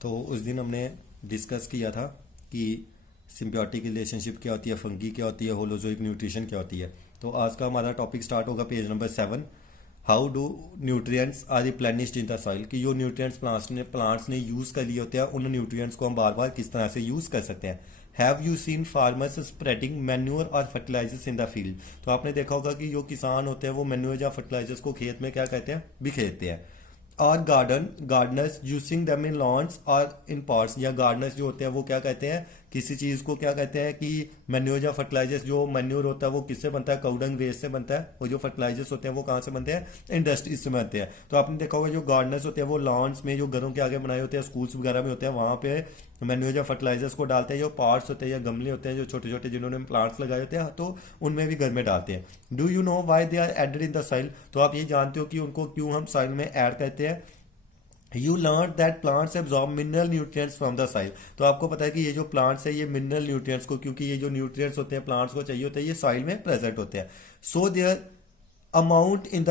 तो उस दिन हमने डिस्कस किया था कि सिम्बियोटिक रिलेशनशिप क्या होती है, फंगी क्या होती है, होलोजोइक न्यूट्रिशन क्या होती है। तो आज का हमारा टॉपिक स्टार्ट होगा page number 7। How do nutrients are replenished in the soil, कि जो न्यूट्रिएंट्स प्लांट्स ने यूज़ कर लिए होते हैं उन न्यूट्रिएंट्स को हम बार बार किस तरह से यूज़ कर सकते हैं। Have you seen farmers spreading manure और फर्टिलाइजर्स इन द फील्ड, तो आपने देखा होगा कि जो किसान होते हैं वो मैन्योर या फर्टिलाइजर्स को खेत में क्या कहते हैं, बिखेरते हैं। और gardeners using them in lawns और इन पॉट्स, या गार्डनर्स जो होते हैं वो क्या कहते हैं, किसी चीज़ को क्या कहते हैं कि मैन्योर या फर्टिलाइजर्स, जो मैन्योर होता है वो किससे बनता है, काउडंग वेस्ट से बनता है, और जो फर्टिलाइजर्स होते हैं वो कहाँ से बनते हैं, इंडस्ट्रीज से बनते हैं। तो आपने देखा होगा जो गार्डनर्स होते हैं वो लॉन्स में, जो घरों के आगे बनाए होते हैं, स्कूल्स वगैरह में होते हैं, वहाँ पे मैन्योर या फर्टिलाइजर्स को डालते हैं। जो पॉट्स होते हैं या गमले होते हैं जो छोटे छोटे जिन्होंने प्लांट्स लगाए होते हैं तो उनमें भी घर में डालते हैं। Do you know why they are added in the soil, तो आप ये जानते हो कि उनको क्यों हम सॉइल में ऐड करते हैं। You learn that plants absorb mineral nutrients from the soil, तो आपको पता है कि ये जो प्लांट्स है ये मिनरल न्यूट्रिएंट्स को, क्योंकि ये जो न्यूट्रिएंट्स होते हैं प्लांट्स को चाहिए होते हैं, ये सॉइल में प्रेजेंट होते हैं। So their amount in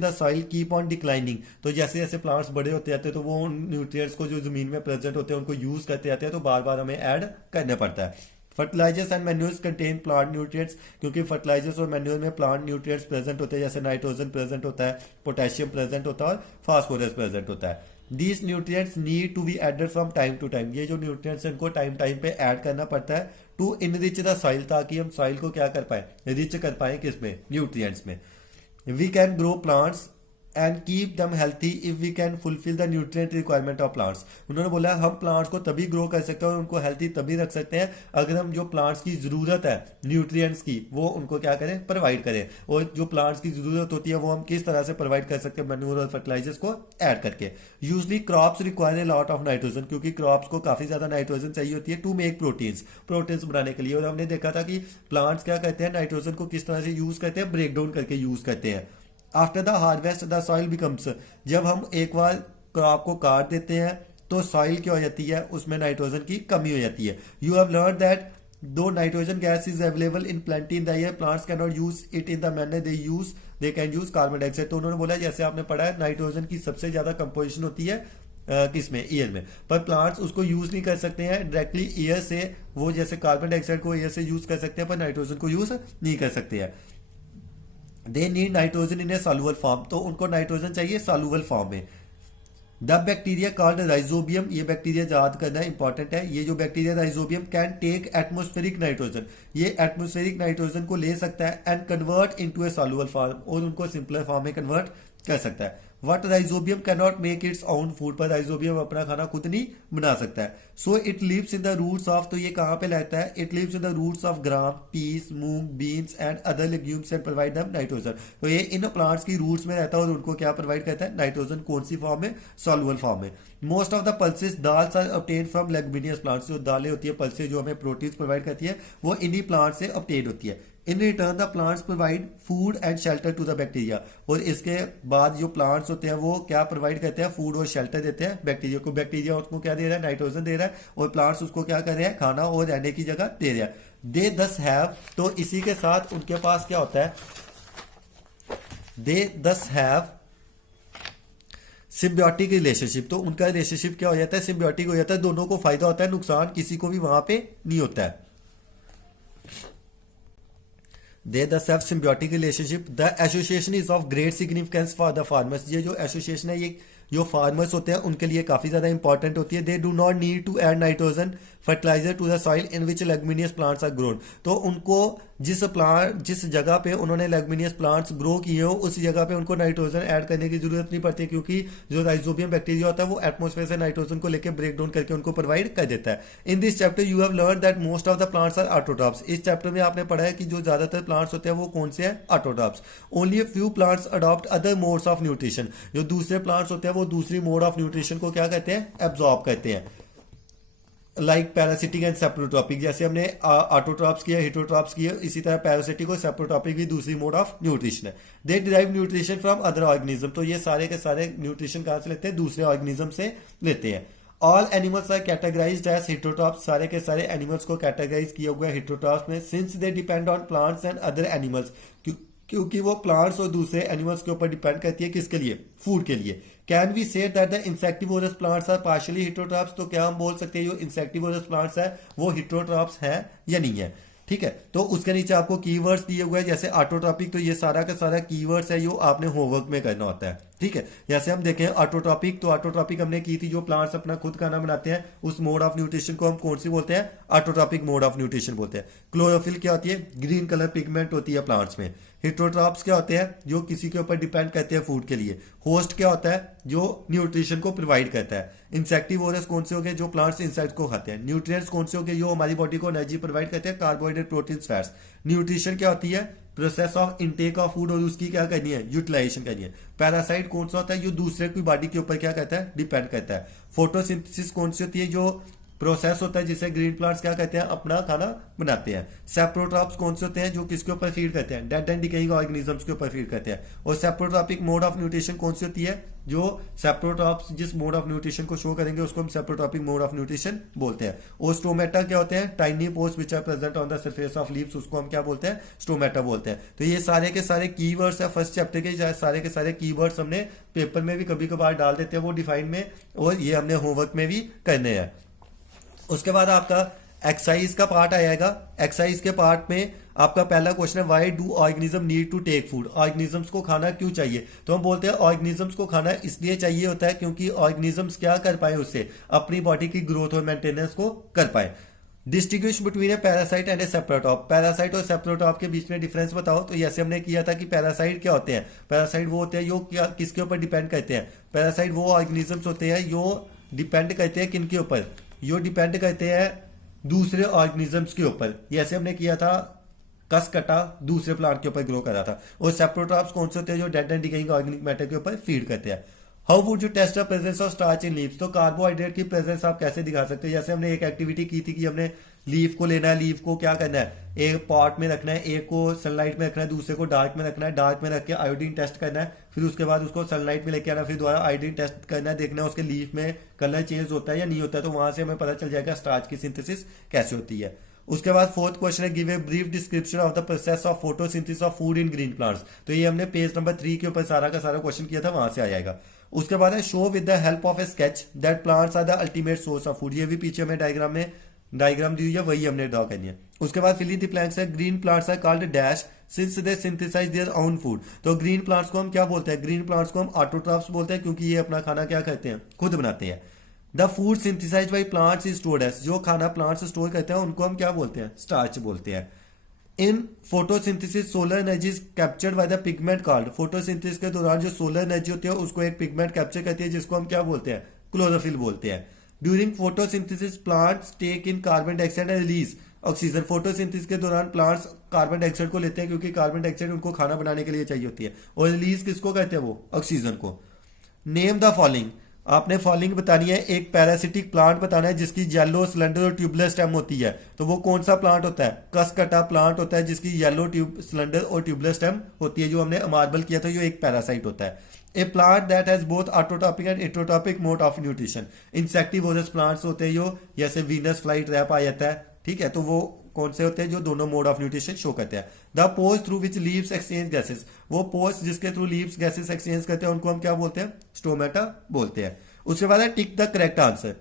the soil keep on declining, तो जैसे जैसे प्लांट्स बड़े होते जाते हैं तो वो उन न्यूट्रिएंट्स को जो जमीन में प्रेजेंट होते हैं उनको यूज करते जाते हैं, तो बार बार हमें ऐड करना पड़ता है। Fertilizers and manures contain plant nutrients, क्योंकि फर्टिलाइजर्स और मैन्योर में प्लांट न्यूट्रिएंट्स प्रेजेंट होते हैं, जैसे नाइट्रोजन प्रेजेंट होता है, पोटेशियम प्रेजेंट होता है और फास्फोरस प्रेजेंट होता है। These nutrients need to be added from time to time, ये जो न्यूट्रिएंट्स हैं इनको टाइम टाइम पे ऐड करना पड़ता है टू इनरिच द सॉइल, ताकि हम सॉइल को क्या कर पाए, रिच कर पाए किसमें, न्यूट्रिएंट्स में। We can grow plants and keep them healthy if we can fulfil the nutrient requirement of plants, उन्होंने बोला हम प्लांट्स को तभी ग्रो कर सकते हैं और उनको हेल्थी तभी रख सकते हैं अगर हम जो प्लांट्स की जरूरत है न्यूट्रिएंट्स की वो उनको क्या करें, प्रोवाइड करें। और जो प्लांट्स की जरूरत होती है वो हम किस तरह से प्रोवाइड कर सकते हैं, मैन्योर और फर्टिलाइजर्स को ऐड करके। Usually crops require a lot of nitrogen, क्योंकि क्रॉप्स को काफी ज्यादा नाइट्रोजन चाहिए होती है टू मेक प्रोटीन्स बनाने के लिए। और हमने देखा था कि प्लांट्स क्या करते हैं, नाइट्रोजन को किस तरह से यूज करते हैं, ब्रेक डाउन करके यूज करते हैं। After the harvest the soil becomes, जब हम एक बार क्रॉप को काट देते हैं तो सॉइल क्या हो जाती है, उसमें नाइट्रोजन की कमी हो जाती है। यू हैव लर्न दैट दो nitrogen gas is available in plenty in the air, plants can not use it in the manner they can use carbon dioxide. तो उन्होंने बोला जैसे आपने पढ़ा है नाइट्रोजन की सबसे ज्यादा कंपोजिशन होती है किसमें, एयर में, पर प्लांट्स उसको यूज नहीं कर सकते हैं डायरेक्टली एयर से, वो जैसे कार्बन डाइऑक्साइड को एयर से यूज कर सकते हैं पर नाइट्रोजन को यूज नहीं कर सकते हैं। They need nitrogen in a soluble form, तो उनको नाइट्रोजन चाहिए सॉल्युबल फॉर्म में। द बैक्टीरिया कॉल्ड राइजोबियम, ये बैक्टीरिया याद करना इंपॉर्टेंट है, ये जो bacteria Rhizobium can take atmospheric nitrogen, ये एटमोस्फेरिक नाइट्रोजन को ले सकता है and convert into a soluble form, और उनको सिंपलर फॉर्म में कन्वर्ट कर सकता है। But Rhizobium can not make its own food, पर राइजोबियम अपना खाना खुद नहीं बना सकता है। So it lives in the roots of, तो ये कहां पे रहता है, it lives in the roots of gram, peas, moong, beans and other legumes and provide them nitrogen, तो ये इन प्लांट्स की रूट्स में रहता है और उनको क्या प्रोवाइड करता है, नाइट्रोजन। कौन सी फॉर्म में, सॉल्युबल फॉर्म में। Most of the pulses dals are obtain from leguminous plants, जो दालें होती है पल्सेस जो हमें प्रोटीन प्रोवाइड करती है वो इन्हीं प्लांट से ऑब्टेन होती है। In return the plants provide food and shelter to the bacteria, और इसके बाद जो प्लांट्स होते हैं वो क्या प्रोवाइड करते हैं, फूड और शेल्टर देते हैं बैक्टीरिया को। बैक्टीरिया उसको क्या दे रहा है, नाइट्रोजन दे रहा है, और प्लांट्स उसको क्या कर रहे हैं, खाना और रहने की जगह दे रहे हैं। दे दस हैव, तो इसी के साथ उनके पास क्या होता है, दे दस हैव सिम्बियोटिक रिलेशनशिप, तो उनका रिलेशनशिप क्या हो जाता है, सिम्बियोटिक हो जाता है, दोनों को फायदा होता है, नुकसान किसी को भी वहां पे नहीं होता है। They thus have symbiotic relationship. The association is of great significance for the farmers. ये जो एसोसिएशन है ये जो फार्मर्स होते हैं उनके लिए काफी ज्यादा इंपॉर्टेंट होती है। They do not need to add nitrogen fertilizer to the soil in which leguminous plants are grown, तो उनको जिस जगह पे उन्होंने लेग्यूमिनियस प्लांट्स ग्रो किए हो उस जगह पे उनको नाइट्रोजन ऐड करने की जरूरत नहीं पड़ती, क्योंकि जो राइजोबियम बैक्टीरिया होता है वो एटमोस्फेयर से नाइट्रोजन को लेकर ब्रेक डाउन करके उनको प्रोवाइड कर देता है। In this chapter you have learn that most of the plants are autotrophs, इस चैप्टर में आपने पढ़ा है कि जो ज्यादातर प्लांट्स होते हैं वो कौन से हैं, autotrophs. Only a few plants adopt other modes of nutrition, जो दूसरे प्लांट्स होते हैं वो दूसरी मोड ऑफ न्यूट्रिशन को क्या कहते हैं, एब्जॉर्ब करते हैं, लाइक पैरासिटिक एंड सेप्रोट्रॉपिक। जैसे हमने ऑटोट्रॉप्स किया, हिटोट्रॉप्स किया, इसी तरह पैरासिटिक और सेप्रोट्रॉपिक भी दूसरी मोड ऑफ न्यूट्रिशन है। They derive nutrition from other organism, तो ये सारे के सारे न्यूट्रिशन कहां से लेते हैं, दूसरे ऑर्गेनिज्म से लेते हैं। All animals are categorized as heterotrophs, सारे के सारे एनिमल्स को कैटेगराइज किया हुआ है हेटेरोट्रॉप्स में, since they depend on plants and other animals, क्योंकि वो प्लांट्स और दूसरे एनिमल्स के ऊपर डिपेंड करती है, किसके लिए, फूड के लिए। Can we say that the insectivorous plants are partially heterotrophs, तो क्या हम बोल सकते हैं जो इंसेक्टिवोरस प्लांट्स है वो हेटेरोट्रॉप्स है या नहीं है। ठीक है, तो उसके नीचे आपको कीवर्ड्स दिए हुए हैं, जैसे ऑटोट्रॉपिक, तो ये सारा का सारा कीवर्ड्स है जो आपने होमवर्क में करना होता है। ठीक है, जैसे हम देखें ऑटोट्रॉपिक, तो ऑटोट्रॉपिक हमने की थी, जो प्लांट्स अपना खुद खाना बनाते हैं उस मोड ऑफ न्यूट्रिशन को हम कौन सी बोलते हैं, ऑटोट्रॉपिक मोड ऑफ न्यूट्रिशन बोलते हैं। क्लोरोफिल क्या होती है, ग्रीन कलर पिगमेंट होती है प्लांट्स में। हेटेरोट्रॉप्स क्या होते हैं, जो किसी के ऊपर डिपेंड करते हैं फूड के लिए। होस्ट क्या होता है, जो न्यूट्रिशन को प्रोवाइड करता है। इंसेक्टिवोरस कौन से हो गए, जो प्लांट्स इंसेक्ट को खाते हैं। न्यूट्रिएंट्स कौन से हो गए, जो हमारी बॉडी को एनर्जी प्रोवाइड करते हैं, कार्बोहाइड्रेट, प्रोटीन, फैट्स। न्यूट्रिशन क्या होती है, process of intake of food और उसकी क्या करनी है, यूटिलाइजेशन करनी है। पैरासाइट कौन सा होता है, जो दूसरे की बॉडी के ऊपर क्या करता है, डिपेंड करता है। फोटोसिंथेसिस कौन सी होती है, जो प्रोसेस होता है जिससे ग्रीन प्लांट्स क्या कहते हैं, अपना खाना बनाते हैं। सेप्रोट्रॉप्स कौन से होते हैं, जो किसके ऊपर फीड करते हैं, डेड एंड डिकेइंग ऑर्गेनिजम्स के ऊपर फीड करते हैं। और सेप्रोट्रॉपिक मोड ऑफ न्यूट्रिशन कौन सी होती है, जो सेप्रोट्रॉप्स जिस मोड ऑफ न्यूट्रिशन को शो करेंगे उसको हम सेप्रोट्रॉपिक मोड ऑफ न्यूट्रिशन बोलते हैं। और स्टोमेटा क्या होते हैं, tiny pores which are present on the surface of leaves, उसको हम क्या बोलते हैं, स्टोमेटा बोलते हैं। तो ये सारे के सारे कीवर्ड्स है फर्स्ट चैप्टर के, सारे के सारे कीवर्ड्स हमने पेपर में भी कभी कभार डाल देते हैं वो डिफाइन में, और ये हमने होमवर्क में भी करने हैं। उसके बाद आपका एक्सरसाइज का पार्ट आएगा। एक्सरसाइज के पार्ट में आपका पहला क्वेश्चन है, why do organism need to take food, organisms को खाना क्यों चाहिए। तो हम बोलते हैं ऑर्गेनिजम्स को खाना इसलिए चाहिए होता है क्योंकि ऑर्गेनिजम्स क्या कर पाए, उससे अपनी बॉडी की ग्रोथ और मेंटेनेंस को कर पाए। Distinguish between a parasite and a saprotroph, parasite और सेप्रोटॉप के बीच में डिफरेंस बताओ। तो जैसे हमने किया था कि पैरासाइट क्या होते हैं, पैरासाइट वो होते हैं जो क्या किसके ऊपर डिपेंड करते हैं, पैरासाइट वो ऑर्गेनिजम्स होते हैं जो डिपेंड करते हैं किनके ऊपर, जो डिपेंड करते हैं दूसरे ऑर्गेनिजम्स के ऊपर। जैसे हमने किया था कसकटा दूसरे प्लांट के ऊपर ग्रो करा था। और सेप्रोट्रॉप्स कौन से होते हैं, जो dead and decaying organic matter के ऊपर फीड करते हैं। How would you test the presence of starch in leaves, तो कार्बोहाइड्रेट की प्रेजेंस आप कैसे दिखा सकते हो। जैसे हमने एक एक्टिविटी की थी कि हमने लीफ को लेना है, लीफ को क्या करना है, एक पॉट में रखना है, एक को सनलाइट में रखना है, दूसरे को डार्क में रखना है, डार्क में रख के आयोडीन टेस्ट करना है, फिर उसके बाद उसको सनलाइट में लेके आना, फिर दोबारा आयोडीन टेस्ट करना है, देखना है उसके लीफ में कलर चेंज होता है या नहीं होता है। तो वहां से हमें पता चल जाएगा स्टार्च की सिंथेसिस कैसे होती है। उसके बाद फोर्थ क्वेश्चन है, give a brief description of the process of photosynthesis of food in green plants. तो ये हमने पेज नंबर 3 के ऊपर सारा का सारा क्वेश्चन किया था, वहां से आ जाएगा। उसके बाद है, show with the help of a sketch that plants are the ultimate source of food. ये भी पीछे हमें डायग्राम दी हुई है, वही हमने ड्रॉ करनी है। उसके बाद फिल इन द ब्लैंक्स है, green plants are called dash since they synthesize their own food. तो ग्रीन प्लांट्स को हम क्या बोलते हैं, ग्रीन प्लांट्स को हम ऑटोट्रॉफ्स बोलते हैं क्योंकि ये अपना खाना क्या करते हैं, खुद बनाते हैं। The food synthesize by plants is stored as, जो खाना प्लांट्स स्टोर करते हैं उनको हम क्या बोलते हैं, स्टार्च बोलते हैं। In photosynthesis solar energy is captured by the pigment called, photosynthesis के दौरान जो सोलर एनर्जी होती है उसको एक पिगमेंट कैप्चर करती है जिसको हम क्या बोलते हैं, क्लोरोफिल बोलते हैं। During photosynthesis plants take in carbon dioxide and release oxygen, photosynthesis के दौरान प्लांट्स कार्बन डाइऑक्साइड को लेते हैं क्योंकि कार्बन डाइऑक्साइड उनको खाना बनाने के लिए चाहिए होती है, और रिलीज किसको कहते हैं, वो ऑक्सीजन को। नेम द फॉलोइंग, आपने फॉलोइंग बतानी है। एक पैरासिटिक प्लांट बताना है जिसकी येलो सिलेंडर और ट्यूबलेस स्टेम होती है, तो वो कौन सा प्लांट होता है, कसकटा प्लांट होता है जिसकी येलो सिलेंडर और ट्यूबलेस स्टेम होती है, जो हमने मार्बल किया था, जो एक पैरासाइट होता है। A plant that has both autotrophic and heterotrophic mode of nutrition, insectivorous plants होते हैं जो, जैसे वीनस फ्लाई ट्रैप आ जाता है, ठीक है, तो वो कौन से होते हैं, जो दोनों मोड ऑफ न्यूट्रिशन शो करते हैं। The pores through which leaves exchange gases, वो पोर्स जिसके थ्रू लीव्स गैसेस एक्सचेंज करते हैं उनको हम क्या बोलते हैं, स्टोमेटा बोलते हैं। उसके बाद है tick the correct answer.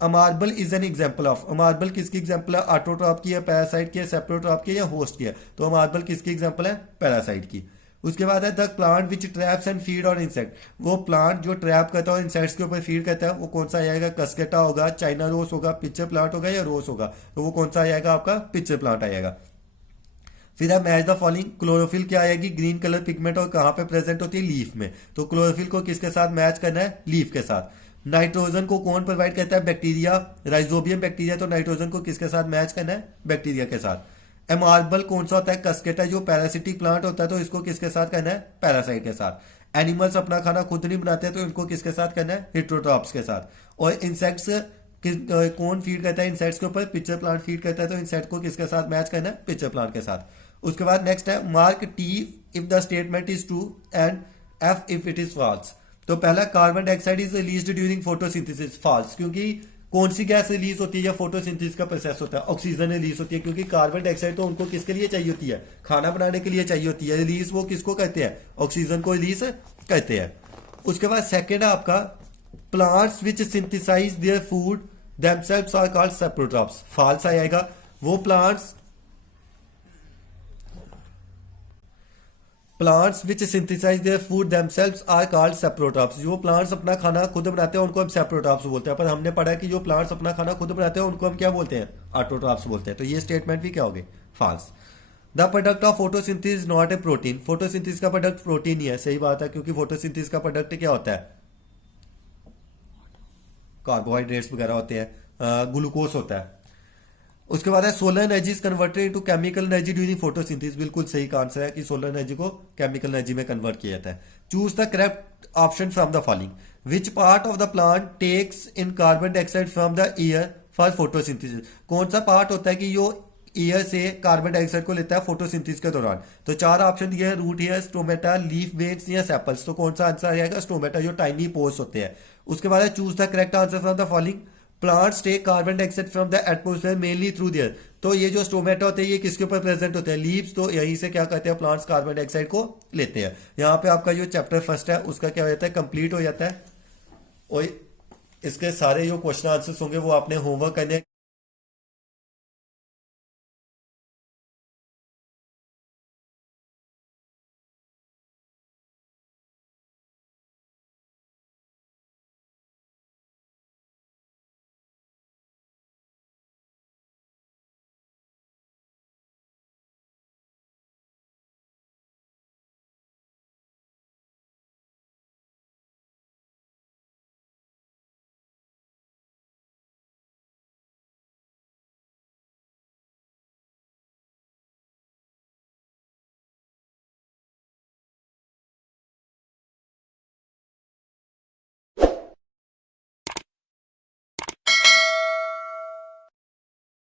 A marble is an example of, a marble किसकी एग्जाम्पल है, ऑटोट्रॉप की है, पैरासाइट की है, सेप्रोट्रॉप की है या होस्ट की है। तो अमार्बल किसकी एग्जाम्पल है, पैरासाइट की। उसके बाद है the plant which traps and feed on insect, वो प्लांट जो ट्रैप करता है और इंसेक्ट्स के ऊपर फीड करता है, वो कौन सा आएगा, कसकेटा होगा, चाइना रोस होगा, पिक्चर प्लांट होगा या रोस होगा। तो वो कौन सा आएगा, आपका पिक्चर प्लांट आएगा। फिर है मैच द फॉलोइंग, क्लोरोफिल क्या आएगी, ग्रीन कलर पिगमेंट और कहां पे प्रेजेंट होती है, लीफ में। तो क्लोरोफिल को किसके साथ मैच करना है, लीफ के साथ। नाइट्रोजन को कौन प्रोवाइड करता है, बैक्टीरिया, राइजोबियम बैक्टीरिया, तो नाइट्रोजन को किसके साथ मैच करना है, बैक्टीरिया के साथ। एमार्बल कौन सा होता है, कसकेटा, जो पैरासिटिक प्लांट होता है, तो इसको किसके साथ करना है, पैरासाइट के साथ। एनिमल्स अपना खाना खुद नहीं बनाते हैं तो इनको किसके साथ करना है, हेटेरोट्रॉप्स के साथ। और इंसेक्ट्स कौन फीड करता है इंसेक्ट्स के ऊपर, पिक्चर प्लांट फीड करता है, तो इंसेक्ट को किसके साथ मैच करना है, पिक्चर प्लांट के साथ। उसके बाद नेक्स्ट है, mark T if the statement is true and F if it is false. तो पहला carbon dioxide is released during photosynthesis, false, क्योंकि कौन सी गैस रिलीज होती है या फोटोसिंथेसिस का प्रोसेस होता है, ऑक्सीजन रिलीज होती है, क्योंकि कार्बन डाइऑक्साइड तो उनको किसके लिए चाहिए होती है, खाना बनाने के लिए चाहिए होती है। रिलीज वो किसको कहते हैं, ऑक्सीजन को रिलीज कहते हैं। उसके बाद सेकेंड है आपका plants which synthesise their food themselves are called saprotrophs, false आएगा। वो plants which synthesise their food themselves are called saprotrophs, जो प्लांट्स अपना खाना खुद बनाते हैं उनको हम सेप्रोट्रॉप्स बोलते हैं। पर हमने पढ़ा कि जो प्लांट्स अपना खाना खुद बनाते हैं उनको हम क्या बोलते हैं, ऑटोट्रॉप्स बोलते हैं। तो ये स्टेटमेंट भी क्या हो गई, false. The product of photosynthesis not a protein, photosynthesis का प्रोडक्ट प्रोटीन ही है, सही बात है, क्योंकि फोटोसिंथेसिस का प्रोडक्ट क्या होता है, कार्बोहाइड्रेट्स वगैरह होते हैं, ग्लूकोज होता है। उसके बाद है solar energy is converted into chemical energy during photosynthesis, बिल्कुल सही का आंसर है कि सोलर एनर्जी को केमिकल एनर्जी में कन्वर्ट किया जाता है। Choose the correct option from the following, which part of the plant takes in carbon dioxide from the air for photosynthesis, कौन सा पार्ट होता है कि जो एयर से कार्बन डाइऑक्साइड को लेता है फोटोसिंथेसिस के दौरान। तो चार ऑप्शन दिए हैं, root hair, stomata, leaf veins या सेपल्स। तो कौन सा आंसर आएगा, स्टोमेटा, जो टाइनी पोर्स होते हैं। उसके बाद है choose the correct answer from the following, plants take carbon dioxide from the atmosphere mainly through their. तो ये जो स्टोमेटा होते हैं ये किसके ऊपर प्रेजेंट होते हैं, लीव्स, तो यहीं से क्या कहते हैं, प्लांट्स कार्बन डाइऑक्साइड को लेते हैं। यहाँ पे आपका जो चैप्टर फर्स्ट है उसका क्या हो जाता है, कंप्लीट हो जाता है। और इसके सारे जो क्वेश्चन आंसर्स होंगे वो आपने होमवर्क करने